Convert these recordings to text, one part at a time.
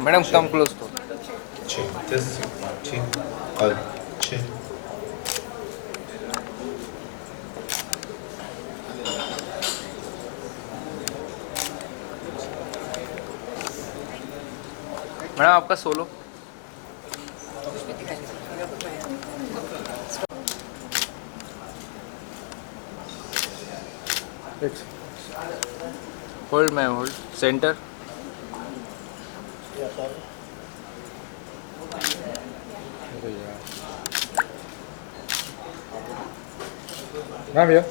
Madam, come close to. Just chin. Madam आपका solo. Hold ma'am, hold centre. Ma'am ये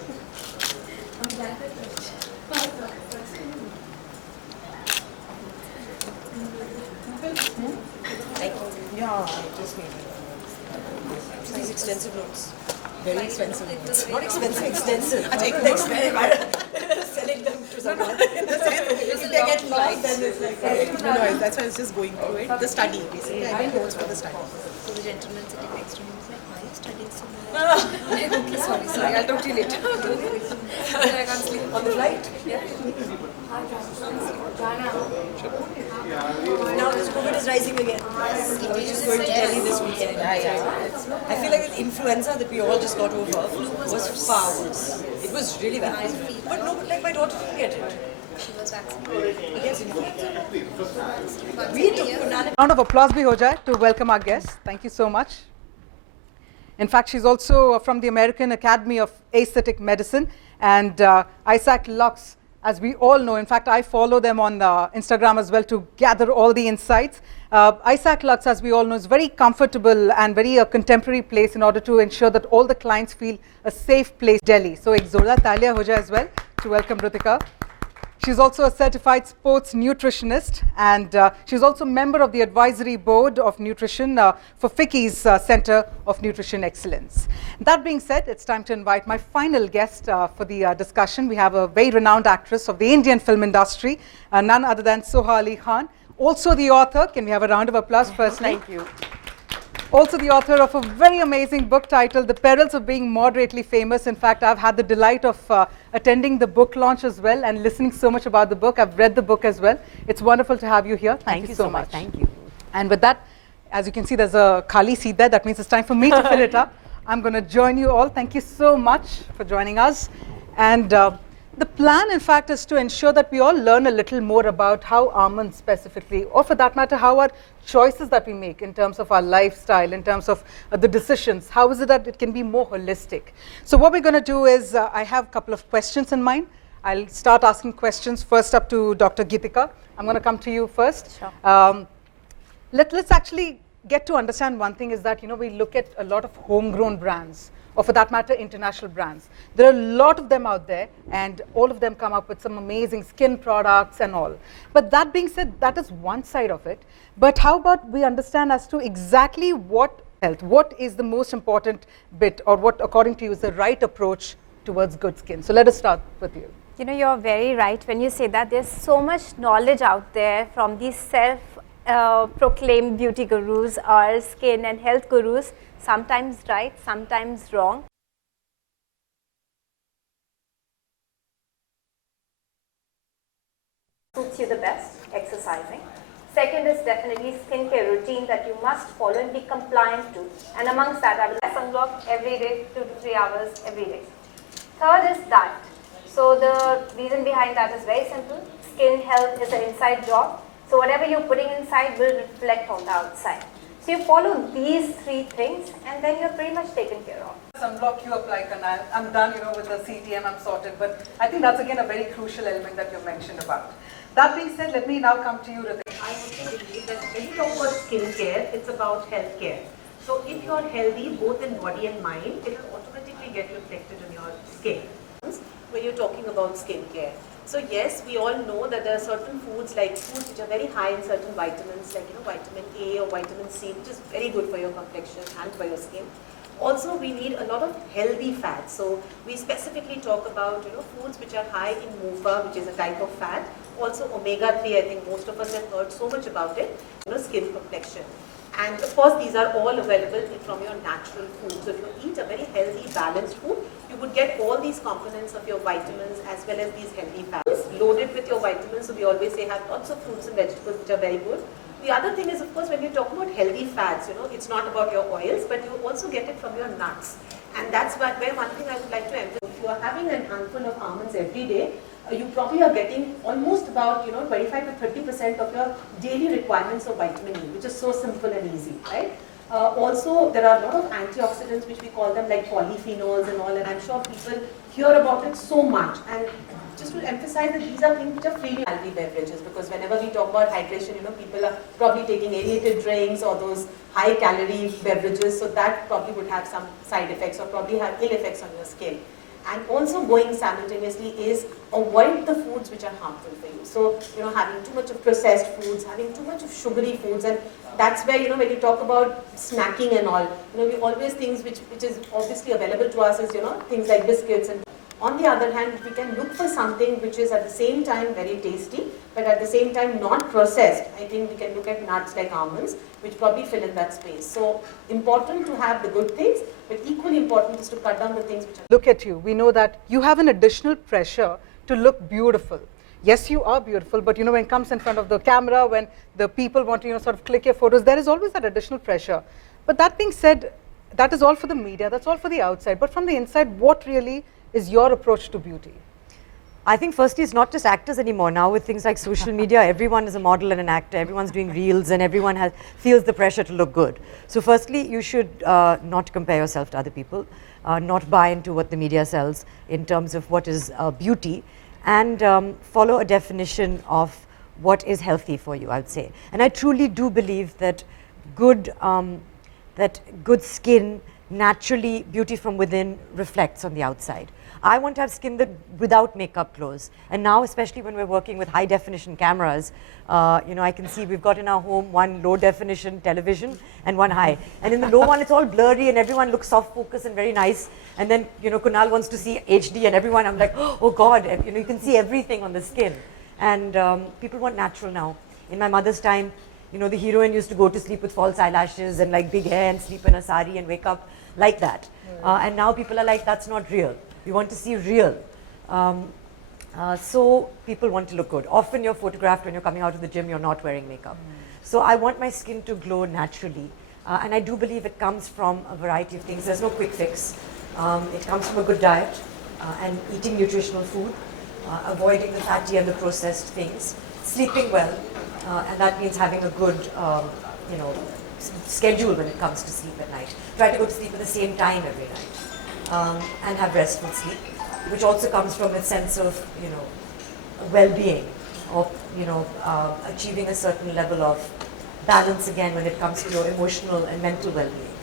Yeah, I just made it. These extensive notes. Very expensive notes. Not expensive, extensive. I take next selling them to someone. If they get lost, then it's like, no, that's why I was just going through it. The study, basically. I made notes for the study. So the gentleman sitting next to me was like, why are you studying so much? I'm like, okay, sorry, I'll talk to you later. I can't sleep. On the flight? Yeah. Now this COVID is rising again. I was just going to tell you this weekend. I feel like the influenza that we all just got over was far worse. It was really bad. But no, like my daughter didn't get it. She was vaccinated. Yes, we took banana. Round of applause bhi ho jaye to welcome our guest. Thank you so much. In fact, she's also from the American Academy of Aesthetic Medicine, and Isaac Lux, as we all know. In fact, I follow them on Instagram as well to gather all the insights. Isaac Lux, as we all know, is very comfortable and very contemporary place in order to ensure that all the clients feel a safe place. Delhi. So, ek zorda talia ho jaye as well to welcome Ritika. She's also a certified sports nutritionist, and she's also a member of the advisory board of nutrition for FICCI's Center of Nutrition Excellence. That being said, it's time to invite my final guest for the discussion. We have a very renowned actress of the Indian film industry, none other than Soha Ali Khan. Also the author, can we have a round of applause firstly? Thank you. Also the author of a very amazing book titled The Perils of Being Moderately Famous. In fact, I've had the delight of attending the book launch as well and listening so much about the book. I've read the book as well. It's wonderful to have you here. Thank you so much. Thank you. And with that, as you can see, there's a khali seat there. That means it's time for me to fill it up. I'm going to join you all. Thank you so much for joining us. And the plan, in fact, is to ensure that we all learn a little more about how Almond specifically, or for that matter, how our choices that we make in terms of our lifestyle, in terms of the decisions, how is it that it can be more holistic? So what we're going to do is, I have a couple of questions in mind. I'll start asking questions first up to Dr. Geetika. I'm going to come to you first. Sure. Let's actually get to understand one thing is that, you know, we look at a lot of homegrown brands, or for that matter, international brands. There are a lot of them out there, and all of them come up with some amazing skin products and all. But that being said, that is one side of it. But how about we understand as to exactly what health, what is the most important bit, or what, according to you, is the right approach towards good skin? So let us start with you. You know, you're very right when you say that. There's so much knowledge out there from these self-proclaimed beauty gurus or skin and health gurus, sometimes right, sometimes wrong. Suits you the best, exercising. Second is definitely skincare routine that you must follow and be compliant to. And amongst that, I will wear sunblock every day, 2 to 3 hours every day. Third is diet. So the reason behind that is very simple. Skin health is an inside job. So whatever you're putting inside will reflect on the outside. So you follow these 3 things and then you're pretty much taken care of. Sunblock you apply, and I'm done, you know, with the CTM, I'm sorted. But I think that's again a very crucial element that you mentioned about. That being said, let me now come to you, Ritik. I also believe that when you talk about skincare, it's about healthcare. So if you're healthy both in body and mind, it will automatically get reflected on your skin. When you're talking about skincare. So yes, we all know that there are certain foods like foods which are very high in certain vitamins like, you know, vitamin A or vitamin C, which is very good for your complexion and for your skin. Also, we need a lot of healthy fats. So we specifically talk about, you know, foods which are high in MUFA, which is a type of fat. Also omega-3, I think most of us have heard so much about it, you know, skin complexion. And of course, these are all available from your natural food. So if you eat a very healthy, balanced food, you would get all these components of your vitamins as well as these healthy fats. Loaded with your vitamins, so we always say have lots of fruits and vegetables which are very good. The other thing is, of course, when you talk about healthy fats, it's not about your oils, but you also get it from your nuts. And that's where one thing I would like to emphasize. If you are having a handful of almonds every day, you probably are getting almost about 25 to 30% of your daily requirements of vitamin E, which is so simple and easy, right? Also, there are a lot of antioxidants, which we call them like polyphenols and all, and I'm sure people hear about it so much. And just to emphasize that these are things which are freely healthy beverages, because whenever we talk about hydration, people are probably taking aerated drinks or those high calorie beverages, so that probably would have some side effects or probably have ill effects on your skin. And also going simultaneously is avoid the foods which are harmful for you. So, having too much of processed foods, having too much of sugary foods, and that's where, when you talk about snacking and all, we always things which is obviously available to us is, things like biscuits. And on the other hand, we can look for something which is at the same time very tasty, but at the same time not processed. I think we can look at nuts like almonds, which probably fill in that space. So important to have the good things, but equally important is to cut down the things which are... Look at you. We know that you have an additional pressure to look beautiful. Yes, you are beautiful, but when it comes in front of the camera, when the people want to sort of click your photos, there is always that additional pressure. But that being said, that is all for the media, that's all for the outside. But from the inside, what really is your approach to beauty? I think firstly, it's not just actors anymore. Now with things like social media, everyone is a model and an actor. Everyone's doing reels and everyone feels the pressure to look good. So firstly, you should not compare yourself to other people, not buy into what the media sells in terms of what is beauty, and follow a definition of what is healthy for you, I would say. And I truly do believe that good skin, naturally, beauty from within reflects on the outside. I want to have skin that without makeup glows. And now, especially when we're working with high definition cameras, I can see we've got in our home one low definition television and one high. And in the low one, it's all blurry and everyone looks soft focus and very nice. And then, Kunal wants to see HD and everyone, I'm like, oh God, you can see everything on the skin. And people want natural now. In my mother's time, the heroine used to go to sleep with false eyelashes and like big hair and sleep in a sari and wake up like that. And now people are like, that's not real. We want to see real. So people want to look good. Often you're photographed when you're coming out of the gym, you're not wearing makeup. So I want my skin to glow naturally. And I do believe it comes from a variety of things. There's no quick fix. It comes from a good diet and eating nutritional food, avoiding the fatty and the processed things, sleeping well, and that means having a good, schedule when it comes to sleep at night. Try to go to sleep at the same time every night, and have restful sleep, which also comes from a sense of, well-being, of, achieving a certain level of balance again when it comes to your emotional and mental well-being.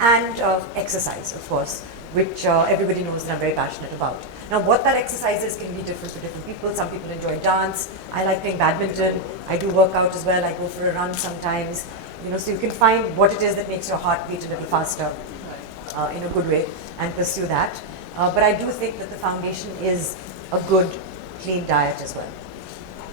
And exercise, of course, which everybody knows and I'm very passionate about. Now, what that exercise is can be different for different people. Some people enjoy dance. I like playing badminton. I do work out as well. I go for a run sometimes. So you can find what it is that makes your heart beat a little faster in a good way and pursue that. But I do think that the foundation is a good, clean diet as well.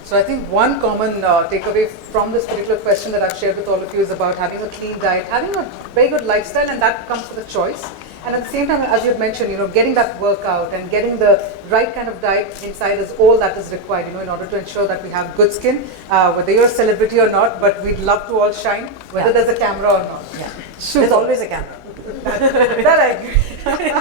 So I think one common takeaway from this particular question that I've shared with all of you is about having a clean diet, having a very good lifestyle, and that comes with a choice. And at the same time, as you had mentioned, getting that workout and getting the right kind of diet inside is all that is required, in order to ensure that we have good skin, whether you're a celebrity or not, but we'd love to all shine, whether there's a camera or not. Yeah, there's always a camera. That I agree.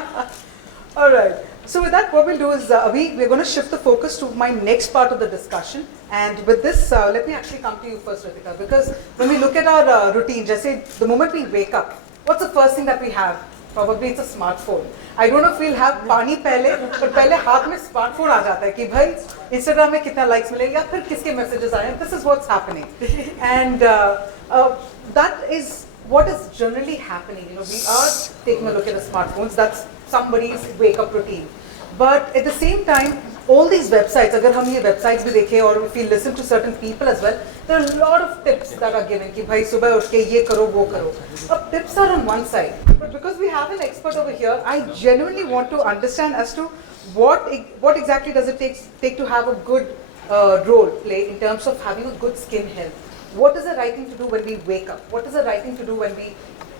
All right. So with that, what we'll do is, we're going to shift the focus to my next part of the discussion. And with this, let me actually come to you first, Ritika, because when we look at our routine, just say the moment we wake up, what's the first thing that we have? Probably it's a smartphone. I don't know if we'll have pani pehle, but pehle haath mein smartphone aa jata hai ki bhai Instagram mein kitna likes milenge ya phir kiske messages aaye. This is what's happening, and that is what is generally happening. We are taking a look at the smartphones. That's somebody's wake-up routine. But at the same time, all these websites, agar hum ye websites bhi dekhe, or if we listen to certain people as well, there are a lot of tips that are given ki bhai subah uth ke ye karo, wo karo. Tips are on one side, but because we have an expert over here, I genuinely want to understand as to what exactly does it take to have a good role play in terms of having a good skin health. What is the right thing to do when we wake up? What is the right thing to do when we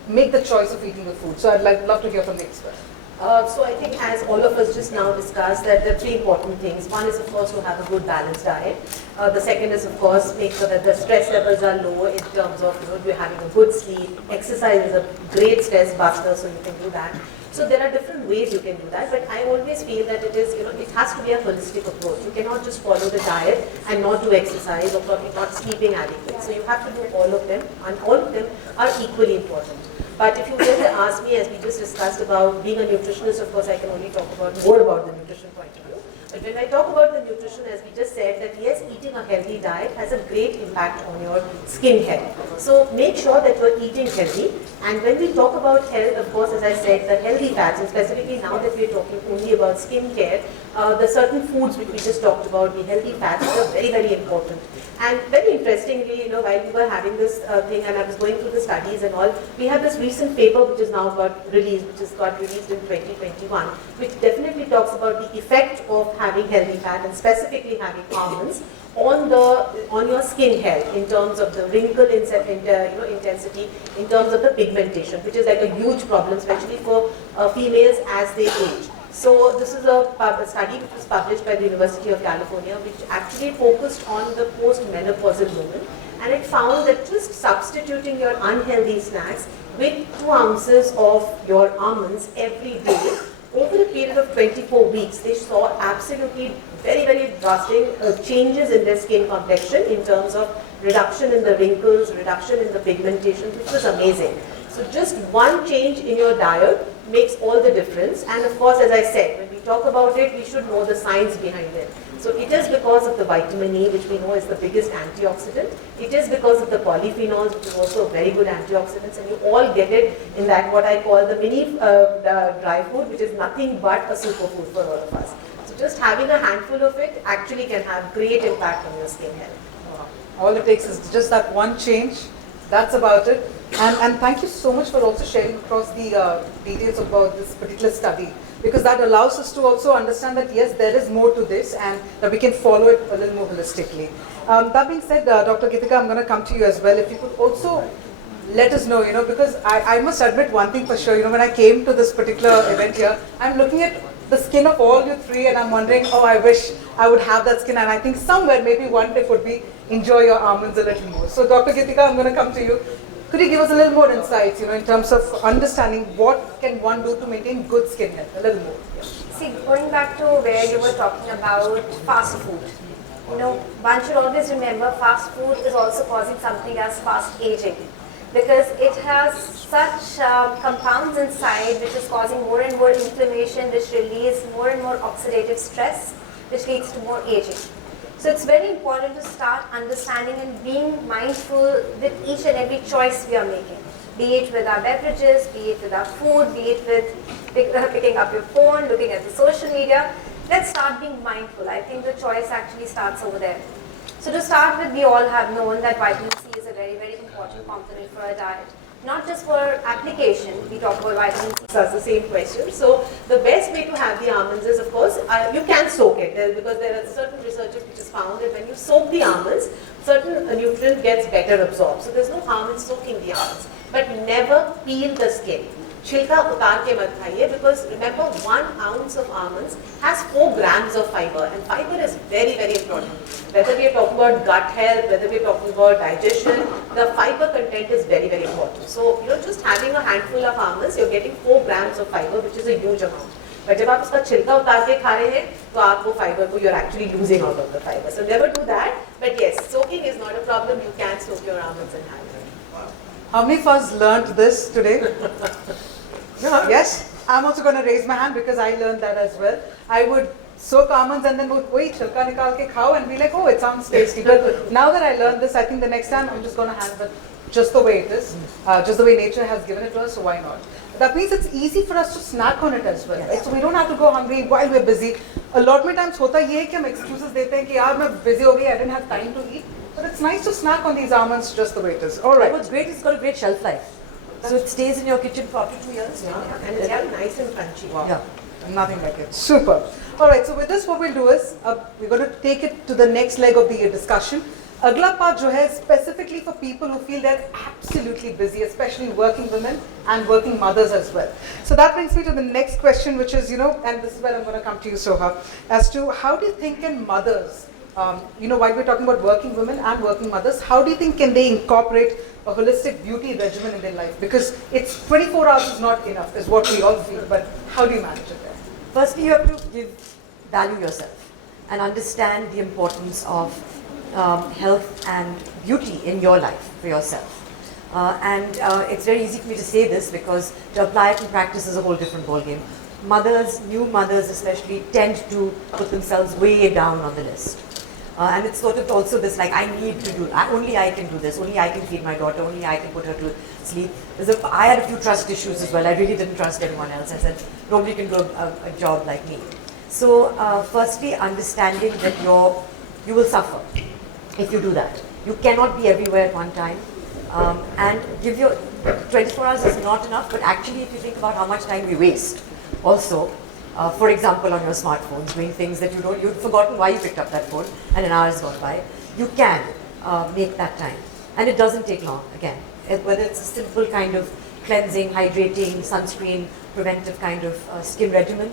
make the choice of eating the food? So I'd love to hear from the expert. So I think as all of us just now discussed, that there are three important things. One is of course to have a good balanced diet. The second is of course make sure that the stress levels are low in terms of you're having a good sleep. Exercise is a great stress buster, so you can do that. So there are different ways you can do that, but I always feel that it is, it has to be a holistic approach. You cannot just follow the diet and not do exercise or probably not sleeping adequate. So you have to do all of them, and all of them are equally important. But if you were to ask me, as we just discussed about being a nutritionist, of course I can only talk about more about the nutrition point of view. But when I talk about the nutrition, as we just said, that yes, eating a healthy diet has a great impact on your skin health. So make sure that you're eating healthy. And when we talk about health, of course, as I said, the healthy fats, and specifically now that we're talking only about skin care, the certain foods which we just talked about, the healthy fats, are very, very important. And very interestingly, while we were having this thing and I was going through the studies and all, we have this recent paper which is now got released, which has got released in 2021, which definitely talks about the effect of having healthy fat and specifically having almonds on your skin health in terms of the wrinkle intensity, in terms of the pigmentation, which is like a huge problem, especially for females as they age. So this is a study which was published by the University of California, which actually focused on the post-menopausal woman, and it found that just substituting your unhealthy snacks with 2 ounces of your almonds every day over a period of 24 weeks, they saw absolutely very, very drastic changes in their skin complexion in terms of reduction in the wrinkles, reduction in the pigmentation, which was amazing. So just one change in your diet makes all the difference. And of course, as I said, when we talk about it, we should know the science behind it. So it is because of the vitamin E, which we know is the biggest antioxidant. It is because of the polyphenols, which is also a very good antioxidants. And you all get it in that what I call the mini dry food, which is nothing but a superfood for all of us. So just having a handful of it actually can have great impact on your skin health. All it takes is just that one change. That's about it. And thank you so much for also sharing across the details about this particular study, because that allows us to also understand that yes, there is more to this and that we can follow it a little more holistically. That being said, Dr. Geetika, I'm going to come to you as well. If you could also let us know, because I must admit one thing for sure, when I came to this particular event here, I'm looking at the skin of all you three and I'm wondering, oh, I wish I would have that skin, and I think somewhere maybe one tip would be enjoy your almonds a little more. So Dr. Geetika, I'm going to come to you. Could you give us a little more insights, in terms of understanding what can one do to maintain good skin health, a little more? See, going back to where you were talking about fast food, one should always remember fast food is also causing something as fast aging, because it has such compounds inside which is causing more and more inflammation, which release more and more oxidative stress, which leads to more aging. So it's very important to start understanding and being mindful with each and every choice we are making, be it with our beverages, be it with our food, be it with picking up your phone, looking at the social media. Let's start being mindful. I think the choice actually starts over there. So to start with, we all have known that vitamin C is a very, very important component for our diet. Not just for application, we talk about vitamin C. So that's the same question. So the best way to have the almonds is, of course, you can soak it, because there are certain researches which has found that when you soak the almonds, certain nutrient gets better absorbed. So there's no harm in soaking the almonds. But never peel the skin. Chilka utar ke mat khaiye, because remember 1 ounce of almonds has 4 grams of fiber, and fiber is very, very important. Whether we are talking about gut health, whether we are talking about digestion, the fiber content is very, very important. So just having a handful of almonds, you're getting 4 grams of fiber, which is a huge amount. But जब आप उसका छिलका उतार के खा रहे हैं, तो आप वो fiber को you're actually losing out of the fiber. So never do that. But yes, soaking is not a problem. You can soak your almonds and have it. How many of us learned this today? Yes, I'm also going to raise my hand because I learned that as well. I would soak almonds and then wait, chilka nikal ke khao and be like, oh, it sounds tasty. But now that I learned this, I think the next time I'm just going to have it just the way it is, just the way nature has given it to us, so why not? That means it's easy for us to snack on it as well, right? So we don't have to go hungry while we're busy. A lot of times hota ye hai ki hum excuses dete hain ki yaar main busy ho gayi, I didn't have time to eat. But it's nice to snack on these almonds just the way it is. All right. What's great is it's got a great shelf life. So it stays in your kitchen for up to 2 years. And it's very nice and crunchy. Wow. Yeah. Nothing like it. Super. All right, so with this what we'll do is, we're going to take it to the next leg of the discussion. अगला part जो है specifically for people who feel they're absolutely busy, especially working women and working mothers as well. So that brings me to the next question, which is, and this is where I'm going to come to you, Soha, as to how do you think can mothers, while we're talking about working women and working mothers, how do you think can they incorporate a holistic beauty regimen in their life? Because it's 24 hours is not enough, is what we all feel, but how do you manage it there? Firstly, you have to value yourself and understand the importance of health and beauty in your life for yourself. It's very easy for me to say this because to apply it in practice is a whole different ballgame. Mothers, new mothers especially, tend to put themselves way down on the list. And it's sort of also this like, I need to do, only I can do this, only I can feed my daughter, only I can put her to sleep. I had a few trust issues as well. I really didn't trust anyone else. I said, nobody can do a job like me. So firstly, understanding that you will suffer if you do that. You cannot be everywhere at one time. And give your 24 hours is not enough, but actually if you think about how much time we waste also, for example on your smartphones, doing things that you've forgotten why you picked up that phone and an hour has gone by, you can make that time. And it doesn't take long, again. Whether it's a simple kind of cleansing, hydrating, sunscreen, preventive kind of skin regimen,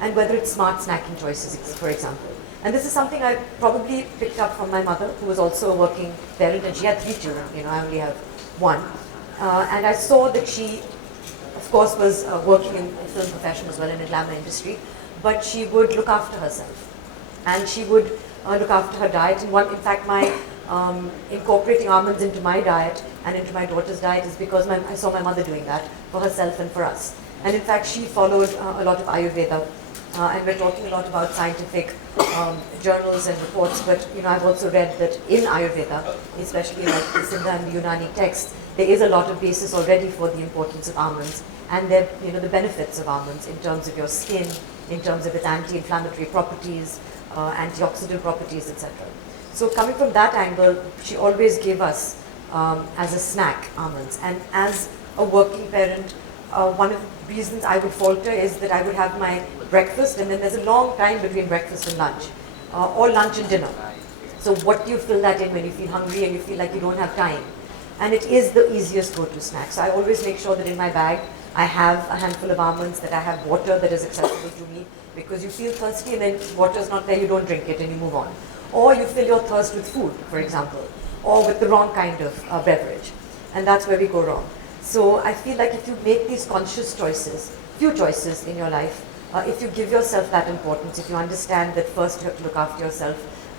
and whether it's smart snacking choices, for example. And this is something I probably picked up from my mother, who was also a working parent, and she had 3 children, I only have 1. And I saw that she, of course, was working in the film profession as well, in the glamour industry, but she would look after herself. And she would look after her diet. And in fact, my incorporating almonds into my diet and into my daughter's diet is because I saw my mother doing that for herself and for us. And in fact, she followed a lot of Ayurveda. And we're talking a lot about scientific journals and reports, but I've also read that in Ayurveda, especially like the Siddha and the Unani texts, there is a lot of basis already for the importance of almonds and the benefits of almonds in terms of your skin, in terms of its anti-inflammatory properties, antioxidant properties, etc. So coming from that angle, she always gave us as a snack almonds. And as a working parent, one of the reasons I would falter is that I would have my breakfast and then there's a long time between breakfast and lunch, or lunch and dinner. So what do you fill that in when you feel hungry and you feel like you don't have time? And it is the easiest go-to snack. So I always make sure that in my bag I have a handful of almonds, that I have water that is accessible to me, because you feel thirsty and then water is not there, you don't drink it and you move on. Or you fill your thirst with food, for example, or with the wrong kind of beverage. And that's where we go wrong. So I feel like if you make these conscious choices, few choices in your life, if you give yourself that importance, if you understand that first you have to look after yourself,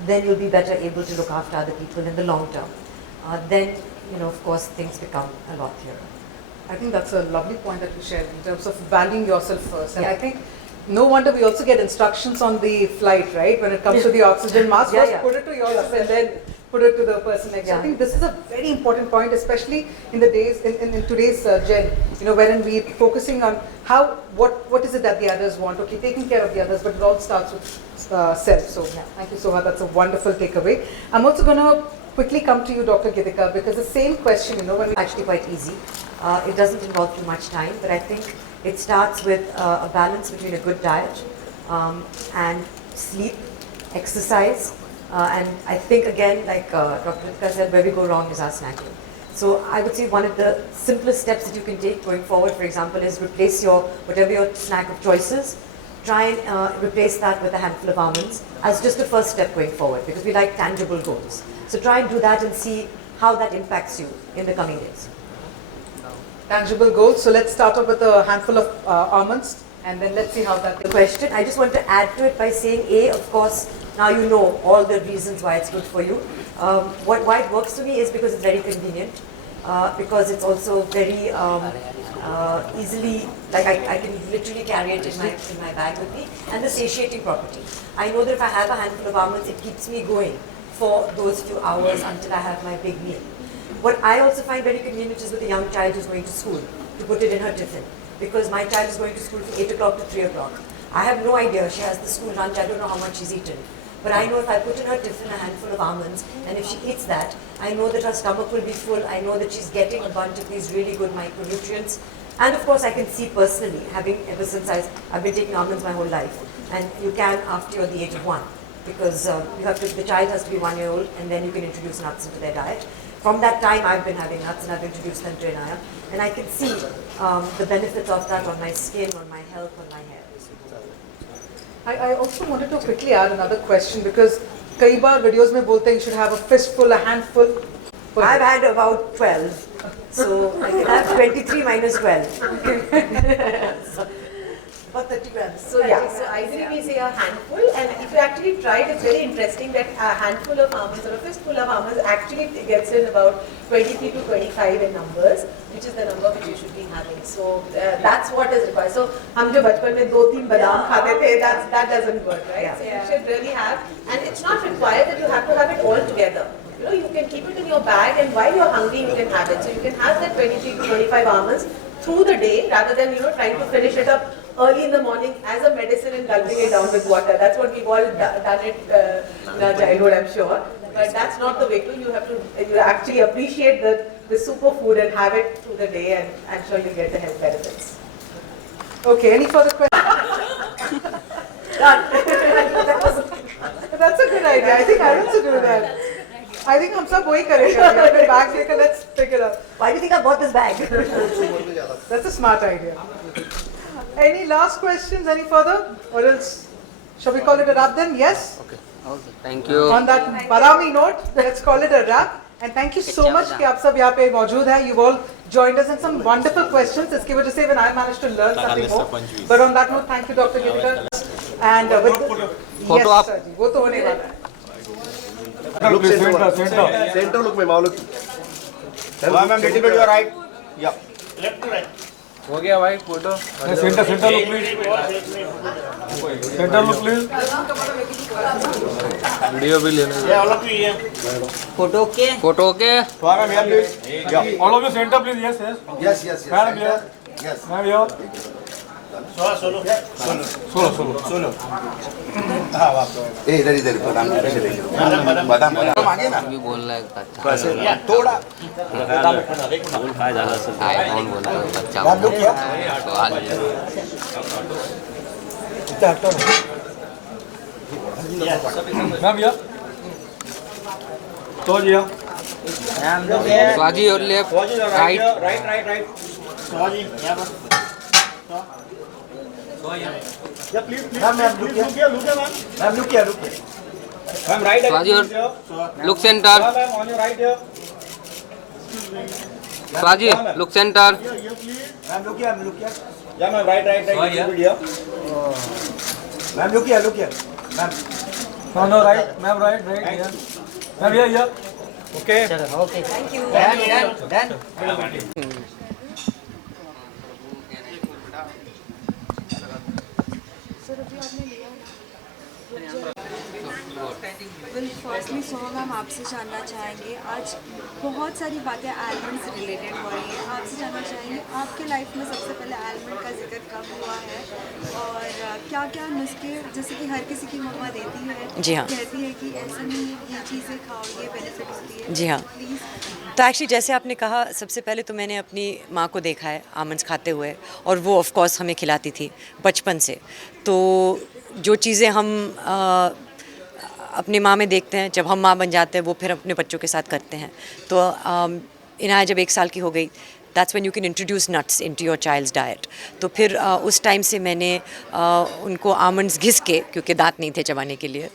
then you'll be better able to look after other people in the long term. Then, of course, things become a lot clearer. I think that's a lovely point that you shared in terms of valuing yourself first. And I think no wonder we also get instructions on the flight, right? When it comes to the oxygen mask, first put it to yourself and then put it to the person next. I think this is a very important point, especially in the days, in today's gen, wherein we're focusing on what is it that the others want, okay, taking care of the others, but it all starts with self. So thank you, Soha, that's a wonderful takeaway. I'm also going to quickly come to you, Dr. Gitika, because the same question, when actually quite easy. It doesn't involve too much time, but I think it starts with a balance between a good diet and sleep, exercise, and I think again, like Dr. Gitika said, where we go wrong is our snacking. So I would say one of the simplest steps that you can take going forward, for example, is replace whatever your snack of choices, try and replace that with a handful of almonds as just the first step going forward, because we like tangible goals. So try and do that and see how that impacts you in the coming days. Tangible goals. So let's start off with a handful of almonds and then let's see how that the question. I just want to add to it by saying, of course, now you know all the reasons why it's good for you. Why it works for me is because it's very convenient, because it's also very easily, like I can literally carry it in my bag with me, and the satiating property. I know that if I have a handful of almonds, it keeps me going for those few hours until I have my big meal. What I also find very convenient is with a young child who's going to school, to put it in her tiffin, because my child is going to school from 8 o'clock to 3 o'clock. I have no idea, she has the school lunch, I don't know how much she's eaten. But I know if I put in her tiffin a handful of almonds, and if she eats that, I know that her stomach will be full, I know that she's getting a bunch of these really good micronutrients. And of course I can see personally, ever since I've been taking almonds my whole life, and you can after you're the age of 1. because the child has to be 1 year old, and then you can introduce nuts into their diet. From that time, I've been having nuts, and I've introduced them to Inaya, and I can see the benefits of that on my skin, on my health, on my hair. I also wanted to quickly add another question, because कई बार videos में बोलते हैं you should have a fistful, a handful. I've had about 12, so I can have 23 minus 12. About 30 grams. So yeah, so ideally we say a handful, and if you actually try it, it's very interesting that a handful of almonds or a fistful of almonds actually gets in about 23 to 25 in numbers, which is the number which you should be having. So that's what is required. So हम जो बचपन में 2-3 बादाम खाते थे, that doesn't work, right? So you should really have, and it's not required that you have to have it all together. You know, you can keep it in your bag, and while you're hungry, you can have it. So you can have that 23 to 25 almonds through the day, rather than trying to finish it up early in the morning as a medicine and gulping it down with water. That's what we've all done it in our childhood, I'm sure. But that's not the way to. You have to actually appreciate the superfood and have it through the day, and I'm sure you'll get the health benefits. Okay, any further questions? Done. That's a good idea. I think I also do that. I think हम सब वही करेंगे. अपने bag लेकर let's pick it up. Why do you think I bought this bag? That's a smart idea. Any last questions? Any further? Or else, shall we call it a wrap then? Yes? Okay. Okay. Thank you. On that badami note, let's call it a wrap. And thank you so much कि आप सब यहाँ पे मौजूद हैं. You've all joined us in some wonderful questions. इसकी वजह से when I managed to learn something more. But on that note, thank you, Dr. Gitikar. And with yes, sir जी, वो तो होने वाला है. Look center. Center look, ma'am. Look. Ma'am, little bit your right. Yeah. Left to right. हो गया भाई photo. Center look please. Center look please. Video भी लेना. Yeah, all of you here. Photo okay. Ma'am, here please. Yeah. All of you center please. Yes, yes. Yes. Madam here. Yes. Ma'am here. Solo. Solo. इधर बादाम आगे ना भी बोल रहा है बच्चा. थोड़ा हाय कौन बोल रहा है बच्चा. मैम लोग क्या सवाल Ma'am here. So here. स्वाजी और लेफ्ट राइट. Right. सवाजी यहाँ पर या please Ma'am, look here. Ma'am, look here. Ma'am, right. स्वाजी और look centre. Ma'am, on your right here. स्वाजी look centre. Ma'am, look here. Yeah, ma'am, right. Little bit here. Ma'am, look here. Ma'am. No, right. Ma'am, right here. Ma'am, here. Okay. Thank you. Done. Firstly Soha ma'am आपसे जानना चाहेंगे, आज बहुत सारी बातें almond से related हो रही हैं. आपसे जानना चाहेंगे आपके लाइफ में सबसे पहले आलमंड का जिक्र कब हुआ है, और क्या क्या नुस्खे, जैसे कि हर किसी की मम्मा देती है, जी हाँ, कहती है कि ऐसा नहीं ये चीज़ें खाओ, ये बेनिफिट होती है. जी हाँ. तो एक्चुअली जैसे आपने कहा, सबसे पहले तो मैंने अपनी माँ को देखा है आमंड्स खाते हुए, और वो ऑफ कोर्स हमें खिलाती थी बचपन से. तो जो चीज़ें हम अपनी माँ में देखते हैं, जब हम माँ बन जाते हैं वो फिर अपने बच्चों के साथ करते हैं. तो इनाया जब 1 साल की हो गई, that's when you can introduce nuts into your child's diet. तो फिर उस टाइम से मैंने उनको आमंड्स घिस के, क्योंकि दांत नहीं थे चबाने के लिए,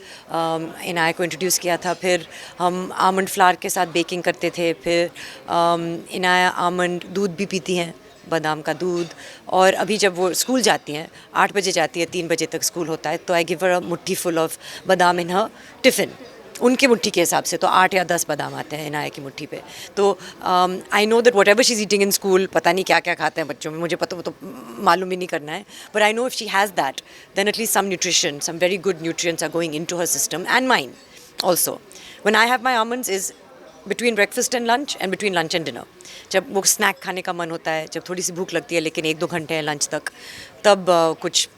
इनाया को इंट्रोड्यूस किया था. फिर हम आमंड फ्लावर के साथ बेकिंग करते थे. फिर इनाया आमंड दूध भी पीती हैं, बादाम का दूध. और अभी जब वो स्कूल जाती हैं, 8 बजे जाती है, 3 बजे तक स्कूल होता है, तो आई गिव हर अ मुट्ठी फुल ऑफ बादाम इन हर टिफ़िन. उनकी मुट्ठी के हिसाब से तो 8 या 10 बादाम आते हैं इनाया की मुट्ठी पे. तो I know that what ever she is eating in school, पता नहीं क्या क्या खाते हैं बच्चों में, मुझे पता, वो तो मालूम ही नहीं करना है. But I know if she has that, then at least some nutrition, some very good nutrients are going into her system and mine also. When I have my almonds is between breakfast and lunch and between lunch and dinner. जब वो snack खाने का मन होता है, जब थोड़ी सी भूख लगती है, लेकिन 1-2 घंटे हैं लंच तक, तब कुछ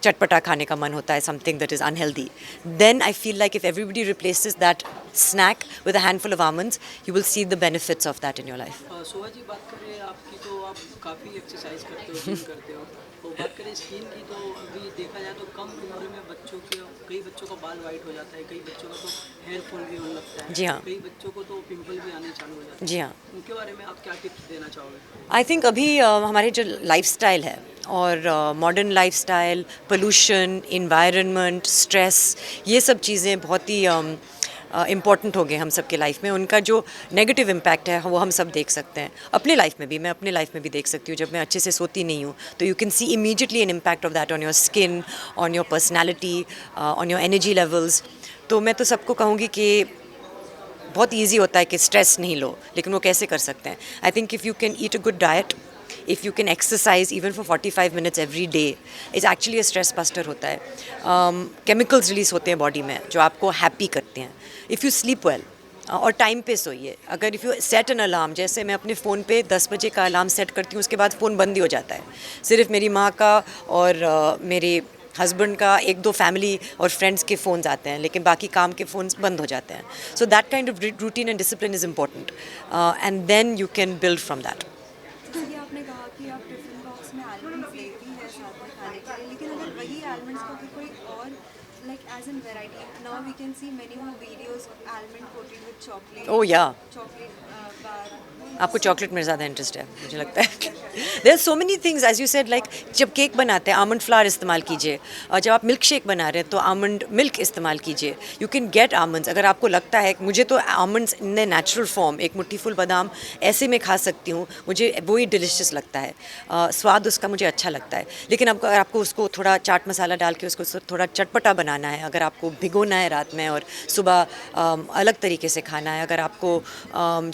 चटपटा खाने का मन होता है, something that is unhealthy, then I feel like if everybody replaces that snack with a handful of almonds, you will see the benefits of that in your life. Soha ji, बात कर रहे हैं आपकी, तो आप काफ़ी एक्सरसाइज करते हो, जिम करते हो, तो बात करें स्किन की, तो अभी देखा जाए तो कम उम्र में बच्चों के, कई बच्चों का बाल वाइट हो जाता है, कई बच्चों का तो हेयर फॉल भी होने लगता है. जी हाँ. कई बच्चों को तो पिंपल भी आने चालू हो जाते हैं. जी हाँ. उनके बारे में आप क्या टिप्स देना चाहोगे? आई थिंक अभी हमारे जो लाइफस्टाइल है और modern lifestyle, pollution, environment, stress, ये सब चीज़ें बहुत ही इम्पॉर्टेंट हो गए हम सब के लाइफ में. उनका जो नेगेटिव इम्पैक्ट है वो हम सब देख सकते हैं अपने लाइफ में भी. मैं अपने लाइफ में भी देख सकती हूँ, जब मैं अच्छे से सोती नहीं हूँ तो you can see immediately an impact of that on your skin, on your personality, on your energy levels. तो मैं तो सबको कहूँगी कि बहुत ईजी होता है कि स्ट्रेस नहीं लो, लेकिन वो कैसे कर सकते हैं. I think if you can eat a good diet, if you can exercise even for 45 minutes every day, it's actually a stress buster होता है. Chemicals release होते हैं बॉडी में जो आपको हैप्पी करते हैं. If you sleep well और टाइम पे सोइए. अगर if you set an alarm, जैसे मैं अपने फ़ोन पे 10 बजे का अलार्म सेट करती हूँ, उसके बाद फ़ोन बंद ही हो जाता है. सिर्फ मेरी माँ का और मेरे हस्बैंड का, एक दो फैमिली और फ्रेंड्स के फ़ोन्स आते हैं, लेकिन बाकी काम के फ़ोन्स बंद हो जाते हैं. So that kind of routine and discipline is important, and then you can build from that. ये आपने कहा कि आप टिफिन बॉक्स में आलमंड्स लेती है साथ में खाने के लिए, लेकिन अगर वही आलमंड्स को फिर कोई और like as an variety, now we can see many more videos almond coated with chocolate. Oh yeah, chocolate बार. आपको चॉकलेट में ज़्यादा इंटरेस्ट है मुझे लगता है. There are so many things as you said, like जब केक बनाते हैं आमंड फ्लावर इस्तेमाल कीजिए, और जब आप मिल्क शेक बना रहे हैं तो आमंड मिल्क इस्तेमाल कीजिए. You can get almonds. अगर आपको लगता है, मुझे तो almonds in the natural form, एक मुट्ठी फुल बादाम ऐसे में खा सकती हूँ, मुझे वो ही डिलिशियस लगता है. स्वाद उसका मुझे अच्छा लगता है. लेकिन अगर आपको उसको थोड़ा चाट मसाला डाल के उसको थोड़ा चटपटा बनाना है, अगर आपको भिगोना है रात में और सुबह अलग तरीके से खाना है, अगर आपको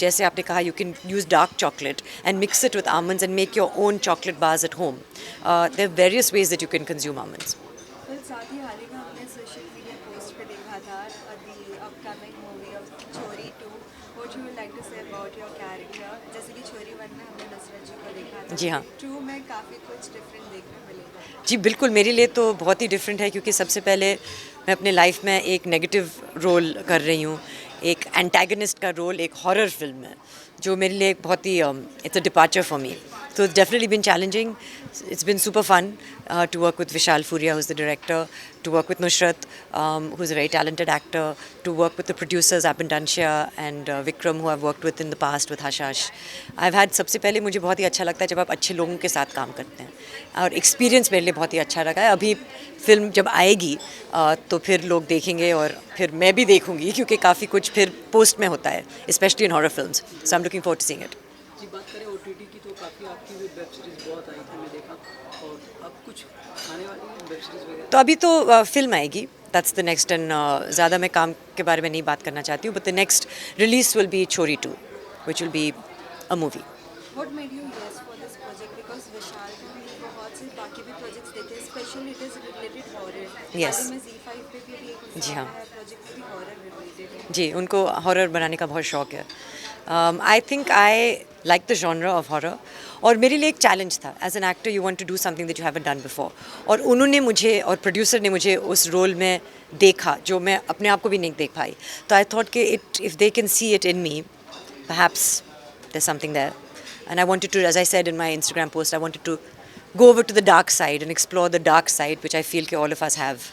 जैसे आपने कहा, you can use dark chocolate and mix it with almonds and make your own chocolate bars at home. There are various ways that you can consume almonds. फिर साथ ही हाल ही में हमने सोशल मीडिया पोस्ट पे देखा था the upcoming movie of छोरी 2. What you would like to say about your character? जैसे कि छोरी 1 में हमने नसरत जी को देखा था, जी हाँ. 2 में काफ़ी कुछ डिफरेंट देखने मिलेगा. जी बिल्कुल, मेरे लिए तो बहुत ही डिफरेंट है, क्योंकि सबसे पहले मैं अपने लाइफ में एक नेगेटिव रोल कर रही हूँ, एक एंटागनिस्ट का रोल एक हॉरर फिल्म में, जो मेरे लिए एक बहुत ही it's a departure for me. So it's definitely been challenging. It's been super fun to work with Vishal Furia, who's the director, to work with Nusrat, who's a very talented actor, to work with the producers Abin Dansha and Vikram, who I've worked with in the past with Hashash. I've had, सबसे पहले मुझे बहुत ही अच्छा लगता है जब आप अच्छे लोगों के साथ काम करते हैं, और एक्सपीरियंस मेरे लिए बहुत ही अच्छा लगा है. अभी फिल्म जब आएगी तो फिर लोग देखेंगे और फिर मैं भी देखूंगी, क्योंकि काफ़ी कुछ फिर पोस्ट में होता है, specially in horror films. So I am looking forward to seeing it. जी, बात करें OTT की, तो काफ़ी आपकी भी वेब सीरीज़ बहुत आई थी, मैं देखा, और अब कुछ आने वाली वेब सीरीज़ वगैरह? तो अभी तो फिल्म आएगी, दैट्स द नेक्स्ट, एंड ज़्यादा मैं काम के बारे में नहीं बात करना चाहती हूँ. But the next release will be छोरी 2, which will be a movie. What made you yes for this project? Because विशाल के भी बहुत से बाकी भी प्रोजेक्ट्स देखे, specially it is related horror. Yes. हाल ही में Z5 पे भी एक जी हाँ. प्रोजेक्ट भी हॉरर रिलेटेड है. जी, उनको हॉरर बनाने का बहुत शौक है. I think I like the genre of horror, और मेरे लिए एक चैलेंज था. As an actor you want to do something that you haven't done before, और उन्होंने मुझे और प्रोड्यूसर ने मुझे उस रोल में देखा जो मैं अपने आप को भी नहीं देख पाई. तो आई थॉट कि if they can see it in me, perhaps there's something there. And I wanted to, as I said in my Instagram post, I wanted to go over to the dark side and explore the dark side, which I feel that all of us have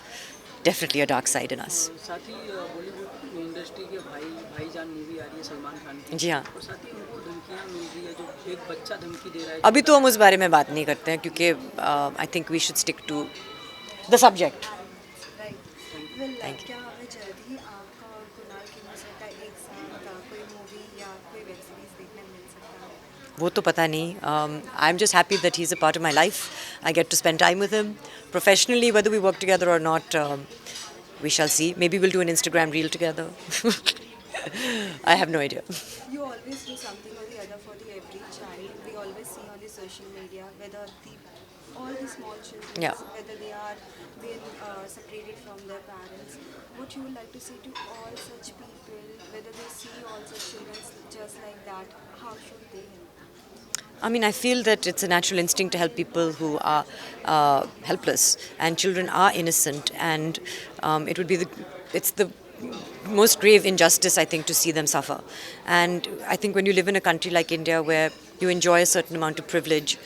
definitely a dark side in us. साथ ही Bollywood industry के भाईजान movie आ रही है सलमान खान की. जी हाँ. और साथ ही उनको धमकियाँ मिल रही है, जो एक बच्चा धमकी दे रहा है. अभी तो हम उस बारे में बात नहीं करते हैं, क्योंकि I think we should stick to the subject. Thank you. क्या हमें जल्द ही आपका और कुणाल की नसरत का एक साथ कोई मूवी या कोई वेब सीरीज देखने मिल सकता है? वो तो पता नहीं. I am just happy that he is a part of my life. I get to spend time with him professionally. Whether we work together और not, we shall see. Maybe we'll do an Instagram reel together. I have no idea. You always do something or the other for the every child. We always see on the social media whether all the small children, Yeah. whether they are being separated from their parents. What you would like to say to all such people, whether they see all such children just like that, how should they help? I mean, I feel that it's a natural instinct to help people who are helpless, and children are innocent, and it would be it's the most grave injustice, I think, to see them suffer. And I think when you live in a country like India where you enjoy a certain amount of privilege,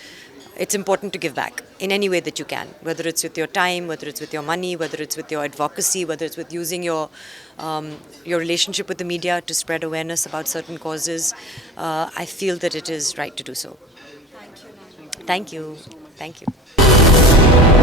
it's important to give back in any way that you can, whether it's with your time, whether it's with your money, whether it's with your advocacy, whether it's with using your relationship with the media to spread awareness about certain causes. I feel that it is right to do so. Thank you. Thank you. Thank you.